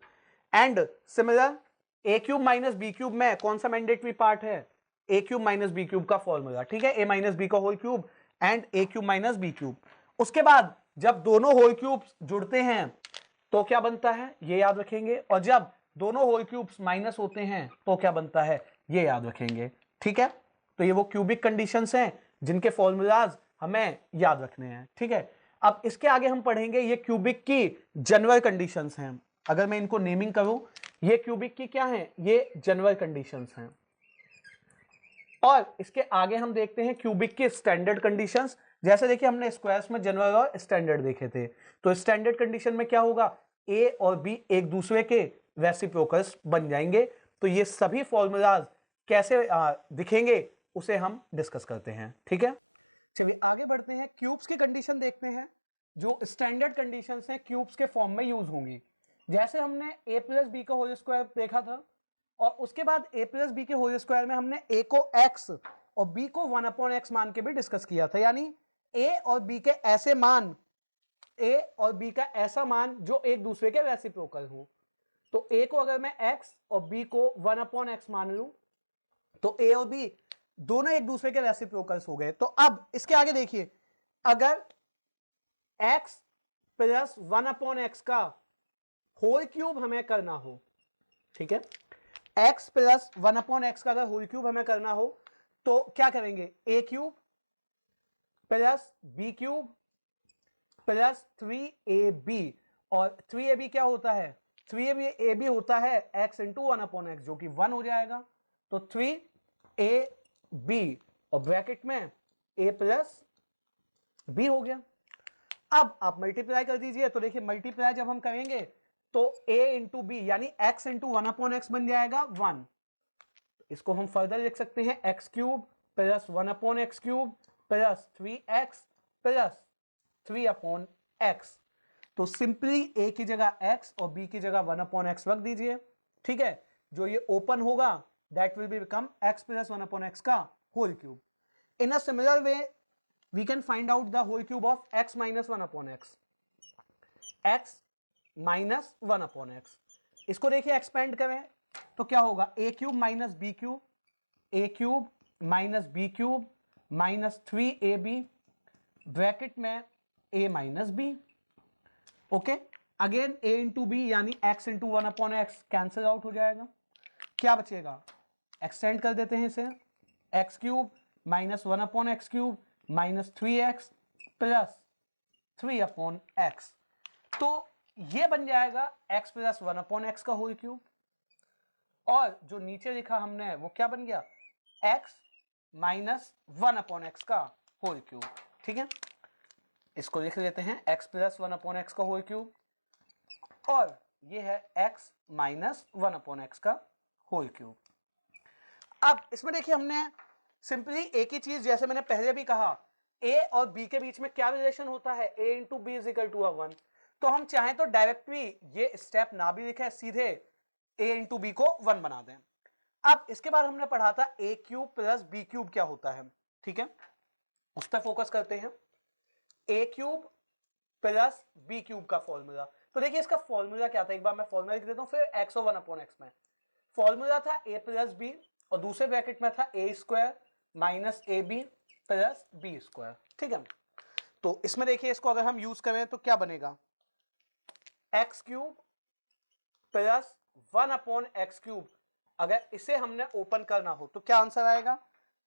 And similar a cube minus B cube में कौन सा मैंडेटरी पार्ट है, a cube minus B cube का फॉर्मूला। ठीक है, a माइनस बी का whole cube and a cube minus B cube. उसके बाद जब दोनों होल क्यूब्स जुड़ते हैं तो क्या बनता है ये याद रखेंगे, और जब दोनों होल क्यूब्स माइनस होते हैं तो क्या बनता है ये याद रखेंगे। ठीक है, तो ये वो क्यूबिक कंडीशंस हैं जिनके फॉर्मूलाज हमें याद रखने हैं। ठीक है, अब इसके आगे हम पढ़ेंगे ये क्यूबिक की जनरल कंडीशंस हैं। अगर मैं इनको नेमिंग करूं, ये क्यूबिक की क्या है, ये जनरल कंडीशंस हैं। और इसके आगे हम देखते हैं क्यूबिक के स्टैंडर्ड कंडीशंस। जैसे देखिए हमने स्क्वायर्स में जनरल और स्टैंडर्ड देखे थे, तो स्टैंडर्ड कंडीशन में क्या होगा, ए और बी एक दूसरे के रेसिप्रोकल्स बन जाएंगे। तो ये सभी फॉर्मूलाज कैसे दिखेंगे उसे हम डिस्कस करते हैं। ठीक है, चलिए आगे बढ़ते हैं, क्यूब्स की कंडीशन देखते हैं जो स्टैंडर्ड कंडीशंस हैं क्यूब्स के फॉर्म में यूज होंगी। जैसे हमने a प्लस बी का होल स्क्वायर देखा था, और उसके बाद a प्लस बी के होल स्क्वायर में हमने a को x और b को 1/x मान के भी डिस्कस किया था। यानी a और b के ऐसे मान, a और b का ऐसा मान जो एक दूसरे के रेसिप्रोकल हो। तो a को अगर मैं x और b को 1/x मान लूं तो a और b दोनों एक दूसरे के रेसिप्रोकल्स हो गए। तो अब इसके आगे देखिए, अगर x प्लस 1/x का होल क्यूब हमें करना हो, ठीक है, x प्लस 1/x का अगर होल क्यूब हमें करना हो तो क्या करेंगे, a cube plus B cube plus 3ab, और 3ab क्या होता है, 3ab होता है x इंटू 1/x जो कि 1 हो जाएगा। तो 3ab और ब्रैकेट में a प्लस b हो गया। अब आप मल्टीप्लाई कर दीजिए, तो देखिए मल्टीप्लाई जब हम करेंगे तो a इंटू बी यानी x इंटू 1/x बन जाएगा 1। इसको हम फर्दर लिख सकते हैं x cube plus 1/x cube plus 3x plus 3 upon x. तो सिंपली ए की जगह एक्स और बी की जगह 1 अपॉन एक्स रख दीजिए, ठीक है। जो ये ओपन होगा that will be become x plus 1 upon x का whole cube. In a similar way we can find out the whole cube of x minus 1 upon x, x minus 1 upon x. इसको देखिए expand करें तो क्या होगा, a cube minus B cube, a cube minus B cube minus 3ab bracket में a minus b. Okay, again a into b यानी x into 1 upon x cancel out हो जाएगा। क्या बचेगा, एक्सटेंड कर देते हैं इसे, x cube minus 1 upon X cube minus 3x plus 3 upon x. तो ये बन जाएगा x प्लस 1 अपॉन एक्स का होल क्यूब। और जो नीचे लिखा हमने वो क्या बन गया, x माइनस 1 अपॉन एक्स का होल क्यूब। ठीक है, इसको लिख लेते हैं x प्लस 1 अपॉन एक्स का होल क्यूब, और ये है x माइनस 1 अपॉन एक्स का होल क्यूब। अब इसमें देखिए हमने सिंपली एक ही चीज, जैसे मैंने पहले भी कहा, a और b के बीच में क्या रिलेशन होता है, a into B is equal to 1। तो हम चाहें तो डायरेक्टली ये स्टेप ना भी लिखे, सीधे a इंटू बी को 1 बना दें। अब इसके बाद हमने पढ़ा था a cube plus B cube क्या होता है, ठीक है, उस पर फोकस करते हैं। a cube plus B cube का फॉर्मूला, तो देखिए इसका फॉर्मूला क्या था, एक बार मैं फॉर्मूला लिख देता हूं, फिर x और 1 अपॉन एक्स में फॉर्मूला था a प्लस बी और दूसरे ब्रैकेट में था a square minus A B plus B square. ठीक है, तो इसमें देखिए इसको अगर हम यूज करें तो क्या बनेगा, x cube plus 1 upon X cube. अगर इसे हमने ओपन करना हो तो क्या आंसर आएगा,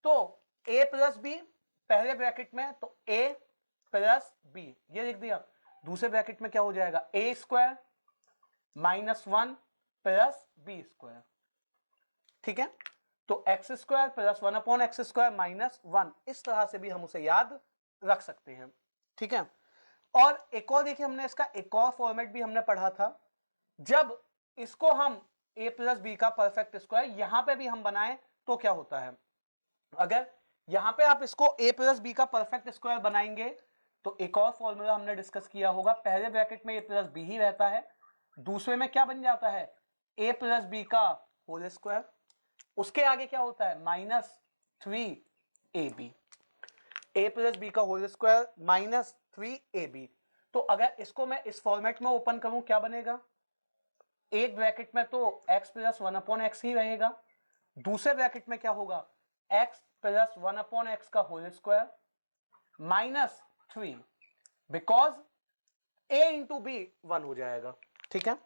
तो a प्लस बी पहले ब्रैकेट में तो a प्लस बी ये लिख दिया, दूसरे ब्रैकेट में क्या हो जाएगा, a square minus 1 plus B square. ठीक है, तो X square plus 1 upon x square minus 1, इस तरह से भी हम उसे याद रख सकते हैं। ठीक है, और एक और देखिए हमने इसका एक और फॉर्मेट भी हमने पढ़ा था, जब इसको हम a प्लस बी का परफेक्ट स्क्वायर यहां पे भी हम बनाएं तो क्या होता है, अगर यहां पे आप इसको a प्लस बी का परफेक्ट स्क्वायर बनाएंगे तो एक और फॉर्मूला हमने डिस्कस किया होगा, पहले ब्रैकेट में a प्लस बी ही रहता है, दूसरे में क्या बन जाता है, a प्लस बी का होल स्क्वायर, उसके आगे क्या होता है minus 3ab, a plus B का होल स्क्वायर माइनस 3ab। तो अगर इसको मैं इस फॉर्मेट में ओपन करूं क्या बनेगा, एक ब्रैकेट में तो x प्लस 1 अपॉन एक्स ही रहेगा, दूसरे ब्रैकेट में क्या होगा, x प्लस 1 अपॉन एक्स का whole square minus 3, because a into B 1 हो जाएगा। ठीक है,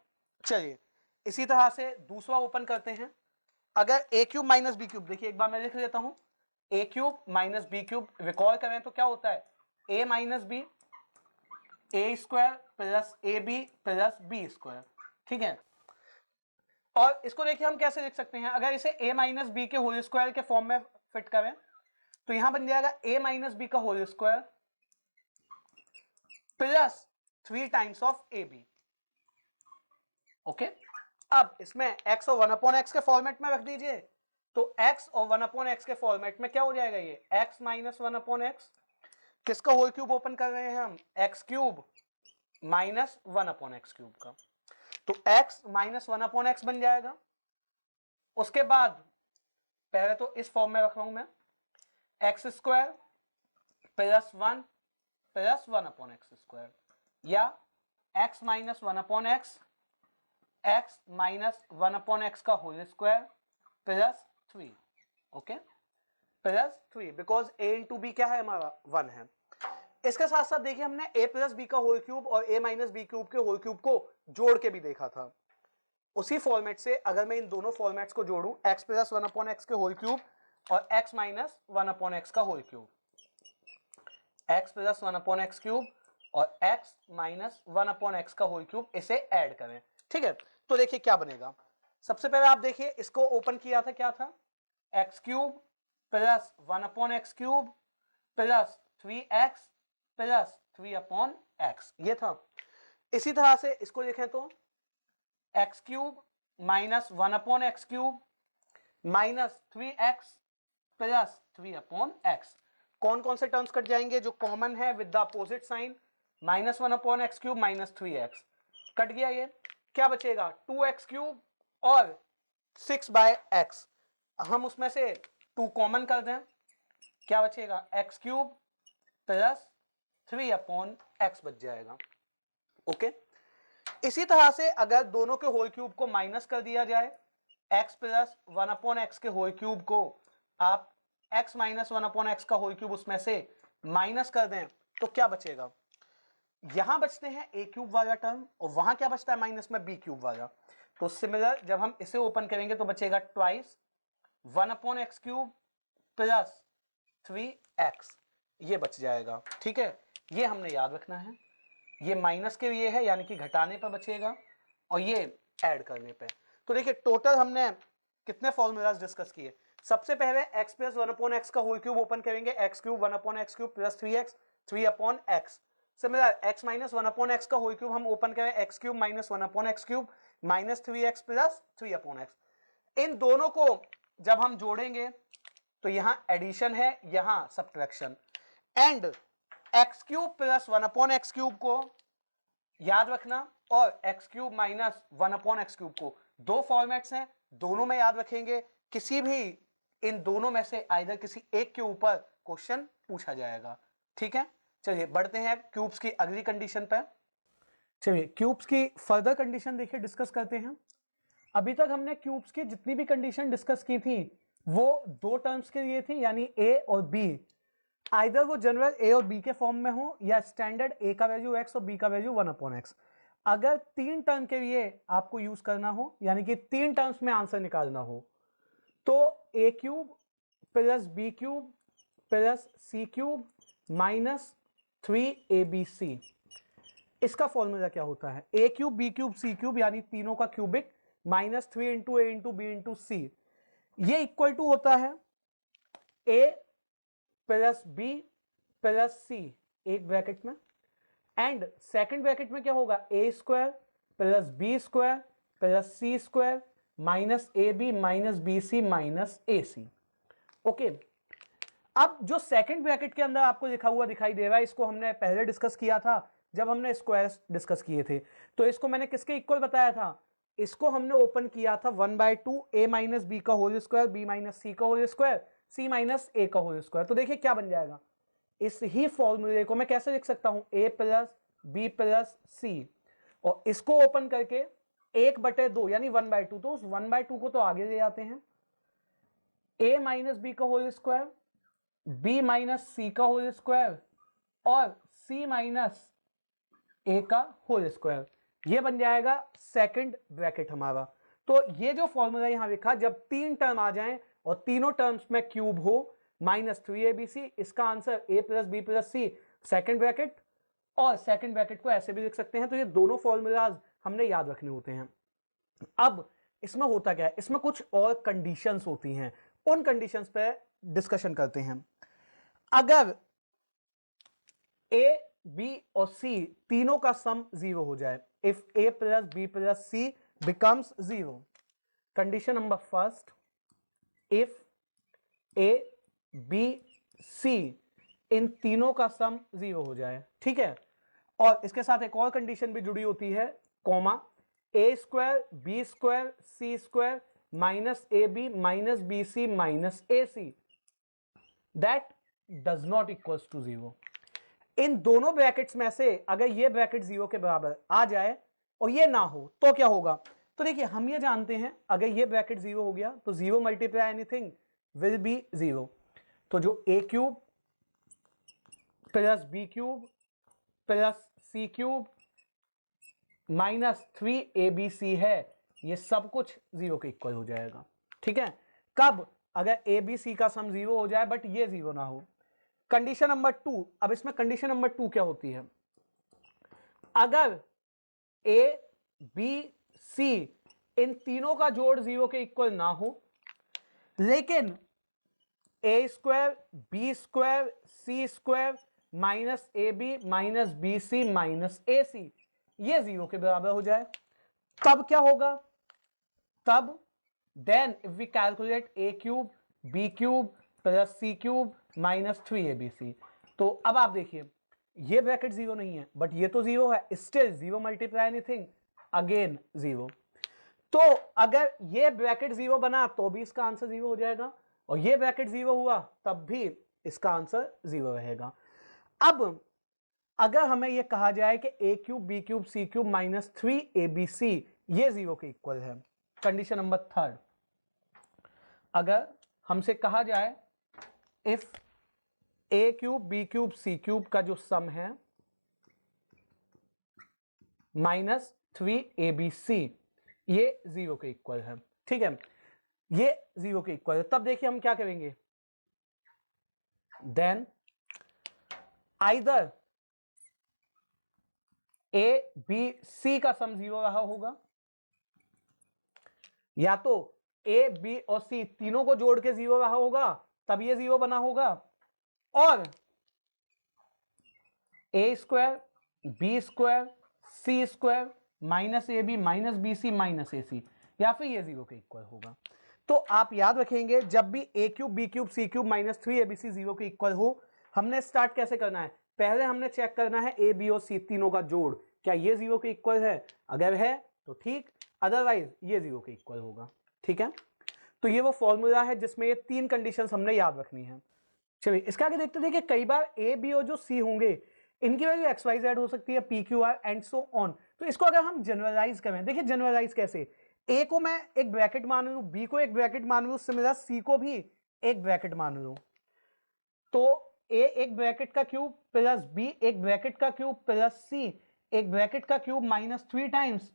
चलिए इसी तरह से दूसरा ओपन करते हैं, अगर a cube minus B cube, देखिए एक बार मैं लिख लेता हूं, a cube minus B cube recall करें तो क्या होता है, a minus B A square plus A B plus B square. ठीक है, और इसको देखिए हम कैसे लिख सकते हैं, अगर इसे a माइनस बी के होल स्क्वायर के फॉर्म में फिट करें तो यहां बन जाएगा a माइनस बी का whole square plus 3 times of A B. Okay, अब इसमें x और 1 अपॉन एक्स के फॉर्मेट में रख दीजिए, तो x और 1 अपॉन एक्स के फॉर्मेट में क्या हो जाएगा, ये x माइनस 1 अपॉन एक्स, किसका होल क्यूब ओपन कर रहे हैं हम, x cube minus 1 upon X cube का, तो x माइनस 1 अपॉन एक्स बन जाएगा। उसके बाद पहले तो इस फॉर्म में रख रहा हूं मैं, x square plus 1 plus 1 upon x square, या x minus 1 upon x, x minus 1 upon x का whole square plus 3। Okay, plus 3 because a into B क्या है हमारा 1 है। इसके साथ साथ देखिए हमने a प्लस बी का होल क्यूब और a माइनस बी क्यूब के होल क्यूब को जोड़ के भी देखा था, उसी फॉर्मेट से अगर मैं इन दोनों फॉर्मेट्स को जोड़ूं, x प्लस 1 अपॉन एक्स के होल क्यूब और x माइनस 1 अपॉन एक्स का whole cube, x plus 1 upon X cube और x माइनस 1 अपॉन एक्स का होल क्यूब, इसे ऐड करें। ठीक है, तो देखिए क्या बनेगा, सबसे पहले आप देखिए इसको ओपन किया था, क्या था, X cube plus 1 upon X cube plus 3x plus 3 upon X, ये था। इसी तरह से इसको लिखें तो X cube minus 1 upon X cube minus 3x plus 3 upon X. कौन कौन से टर्म्स कट जाएंगे, जो कॉमन है with the opposite sign, -1/x³ minus 3x cut गया। ये क्या बचेगा 2x³ और 6/x। हम उसमें से 2 कॉमन कर दें, क्या बचेगा x³ प्लस 3/x बच जाएगा। ओके, इसी तरह से अगर दोनों के होल क्यूब को माइनस कर दिया जाए, x प्लस 1/x के होल क्यूब को आप x माइनस 1/x का होल क्यूब उसमें से माइनस कर दें तो क्या बचेगा, यहां बचते हैं a³ वाला टर्म और वहां क्या बचता है माइनस में b³ वाला। तो सिमिलर जब हम इसे ओपन करेंगे तो बचेगा ट्वाइस 1/x³ प्लस 3x, ये बच जाएगा। ठीक है, ये हमने याद रखना है। ये माइनस के लिए है यानी कि घटाने पर बचेगा और ये ऐड करने पे। तो देखिए टोटल हमने कितने फॉर्मूलाज डिस्कस किए। सबसे पहले x प्लस 1/x का होल क्यूब ओपन करेंगे, x³ 1/x³ plus 3x 3/x। Similar x minus 1/x का होल क्यूब हम ओपन करें, x³ minus 1/x³ minus 3x plus 3/x। इन दोनों को जब हम जोड़ेंगे तो यहां एडिशन है, यहां subtraction. And x³ plus 1/x³ को याद रखना और x³ माइनस 1/x³ को, दो फॉर्मेट्स हैं, दोनों में याद रखेंगे। किसी भी इन दोनों में से आइदर किसी एक के ऊपर क्वेश्चन पूछा जाएगा। ठीक है, चलिए बढ़ते हैं क्यूब्स की अगली कंडीशन पर। चलिए क्यूब्स की फर्दर कंडीशन देखिए डिस्कस करते हैं। अभी तक हमने क्यूब्स की जितनी भी कंडीशन डिस्कस की थी वो दो टर्म्स के लिए थी, यानी a और b, आइदर वो जनरल a और b के फॉर्म में हो या स्टैंडर्ड a का वैल्यू x और b का वैल्यू 1/x। अगर 3 टर्म के लिए आपको यूज करना हो यानी कि 3 टर्म्स में आंसर निकालना हो तो a³ plus b³ plus c³ minus 3abc, इसका फॉर्मूला क्या होता है, a³ b³ c³ यानी तीनों का cubic minus 3 into a into b into c, ये इक्वल टू होता है a plus b plus c एक ब्रैकेट में, एंड सेकंड ब्रैकेट में क्या होगा a square plus b square plus c square minus ab minus bc minus ac। Okay, अब जो सेकंड ब्रैकेट के अंदर आपको लिखा हुआ दिखाई दे रहा है, इसको हमने पहले डिस्कस किया था जब हमने स्क्वायर्स डिस्कस किए थे। तो इसको मैंने किसके इक्वल बताया था, इसको हमने ओपन किया था 1/2 a माइनस बी का होल स्क्वायर b माइनस सी का whole square c minus a का होल स्क्वायर। तो देखिए क्या बन जाएगा, इस ही फॉर्मूले को मैं कैसे लिख सकता हूं, a प्लस बी प्लस सी, और इसको ओपन करके 1/2 यानी 1/2, तो उस 1/2 को तो आगे ले जाते हैं, a माइनस बी का होल स्क्वायर b माइनस सी का होल स्क्वायर और c माइनस a का होल स्क्वायर, ये बन जाएगा सेकंड ब्रैकेट हमारा। तो ये जो फॉर्मूला यहां लिखा, जब 3 टर्म आ जाएं और तीनों टर्म्स में क्यूब हो माइनस 3abc, इसका answer a plus B plus C second bracket, और सेकंड ब्रैकेट को ऐसे भी लिख सकते हैं। तो ये दोनों फॉर्मूलाज हमने याद रखने होते हैं। अब इसमें होता क्या है, इसमें कुछ और कंडीशंस होती हैं, उन कंडीशंस पे डिस्कशन करते हैं। अगर a b और c तीनों का सम 0 हो जाए, if a plus B plus C becomes 0, condition number first, if a b c इन तीनों का सम 0 हो जाए। ठीक है, और इसके साथ एक और कंडीशन भी जुड़ी होती है, comma a square B square C square minus A B minus B C minus A C that does not equals to 0। इन दोनों ब्रैकेट्स में से अगर ये ब्रैकेट 0 के बराबर आ जाए और ये ना हो तो क्या होगा, तो देखिए हम ये जानते हैं अगर ये ब्रैकेट 0 हो गया तो 0 मल्टीप्लाई एनीथिंग विल बी 0। तो जो a³ plus b³ plus c³ minus 3abc है, ये सब कुछ 0 के इक्वल हो जाएगा। ठीक है, कब, अगर abc का सम 0 हो जाए बट ये 0 ना हो। कंडीशन नंबर 2, अब इसमें कंडीशन नंबर 2 क्या होती है, अगर a b c इन तीनों का जोड़ 0 के इक्वल ना हो लेकिन a square B square C square minus A B minus B C minus A c ये 0 के बराबर हो जाए, तब क्या होगा, तब then if we calculate a³ b³ plus c³ minus 3abc। तो अब आप देखिए ये ब्रैकेट जीरो नहीं है बट ये तो जीरो है, still zero multiply anything again zero. तो अगर ये ब्रैकेट जीरो बना तो भी इसका आंसर जीरो हो जाएगा, और ये ब्रैकेट जीरो हुआ तब भी इसका आंसर जीरो रहेगा। अब अगर हमें यह कहा जाए कि ए cube B cube C cube minus 3abc ये जीरो के इक्वल है, कंडीशन नंबर थर्ड, अगर हमसे कहा जाए if A cube B cube C cube का जो सम है माइनस 3abc ये जीरो के इक्वल है, ठीक है, ये जीरो के इक्वल है, तब देखिए हम क्या करेंगे, then either A B C का सम जीरो रहा होगा, या तो ए बी और सी तीनों को जोड़ के जीरो रहा होगा तब ये जीरो बना होगा, और a square B square C square minus A B minus B C minus A c, या फिर ये जीरो के इक्वल होगा। तो आप याद रखेंगे जब भी ए cube B cube C cube minus 3abc zero के इक्वल हो, हमने स्टार्ट कैसे करना है, पहले हमने चेक करना है ए बी और सी तीनों का जोड़ क्या ये जीरो के इक्वल है, अगर है तो ठीक, अदरवाइज ये जीरो के इक्वल होगा, ठीक है। तो ये वो फॉर्मूला है जिसमें ये तीन कंडीशंस हमने याद रखनी है। चलिए इसके आगे देखते हैं कि कई बार ए बी और जो सी होंगे इनकी वैल्यू एक्स वाई जेड हो सकती है, P Q R and so on. तो इसको अगर हम जनरलाइज करें, देखिए जनरलाइज कैसे, ए को मैं एक ब्रैकेट मान लूं, बी को एक ब्रैकेट मान लूं, सिमिलर सी को भी एक ब्रैकेट मान लूं, तो ए एक ब्रैकेट का क्यूब प्लस बी एक ब्रैकेट का क्यूब प्लस सी एक ब्रैकेट का क्यूब माइनस 3 टाइम्स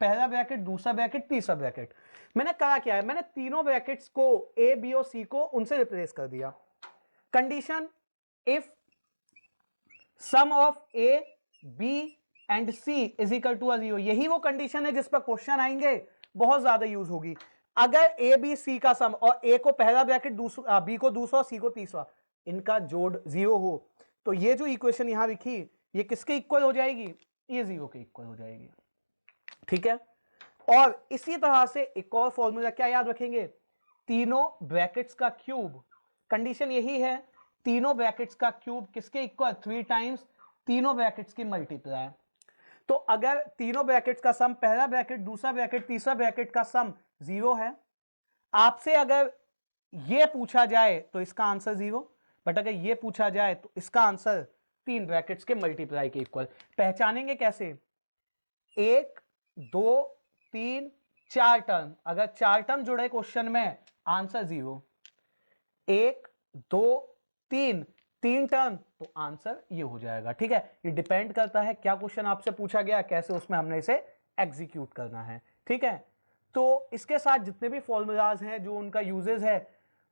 पहला ब्रैकेट दूसरा ब्रैकेट तीसरा ब्रैकेट। मैंने कहा क्या है, मैंने तीनों ब्रैकेट्स को ए बी और सी को उनसे रिप्लेस कर दिया। Condition if sum of A B and C is equal to 0, यही वो कंडीशन है जिस पर क्वेश्चन आएंगे, बहुत ज्यादा यूज होगी। अगर ए बी सी का सम और ए को पहला ब्रैकेट दूसरा बी को दूसरा और सी को तीसरा इनका जोड़ जीरो हो, तो ये जो इक्वेशन यहां लिखी ये किसके इक्वल हो जाएगी, ये जीरो के इक्वल हो जाएगी, ठीक है। और इसी तरह से एक और फॉर्मूला क्या याद रखेंगे, तीनों ब्रैकेट्स का क्यूब, कंडीशन यही है तीनों ब्रैकेट्स का क्यूब किसके इक्वल, 3 टाइम्स तीनों ब्रैकेट्स की मल्टीप्लाई। तो अगर तीनों ब्रैकेट्स का सम पहला ब्रैकेट दूसरा ब्रैकेट तीसरा ब्रैकेट का सम जीरो है, आपसे अगर यह पूछा जाए तो इसका आंसर जीरो, बट अगर यह पूछा जाए तो इसका आंसर तीन ब्रैकेट्स के मल्टीप्लाई के इक्वल। पहचानेंगे कैसे, 1 2 3 4 टर्म, अगर 4 टर्म जुड़े क्वेश्चन में आंसर जीरो, 1 2 3 3 टर्म तो आंसर ये हो जाएगा, ठीक है। ये डिपेंड करता है क्या क्वेश्चन आपसे पूछा गया, कैसे उसमें हमने इसे एग्जीक्यूट करना है, ठीक है। तो इसके साथ जितने भी फॉर्मूलाज हैं जो उनका यूजेस है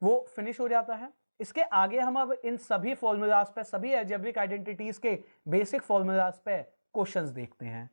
वो फिनिश हो जाता है। इसके आगे हम अब इन सभी फॉर्मूलाज पे, सभी अलजेब्रिक आइडेंटिटीज के बेसिक फॉर्मूलाज पे क्वेश्चंस देखते हैं।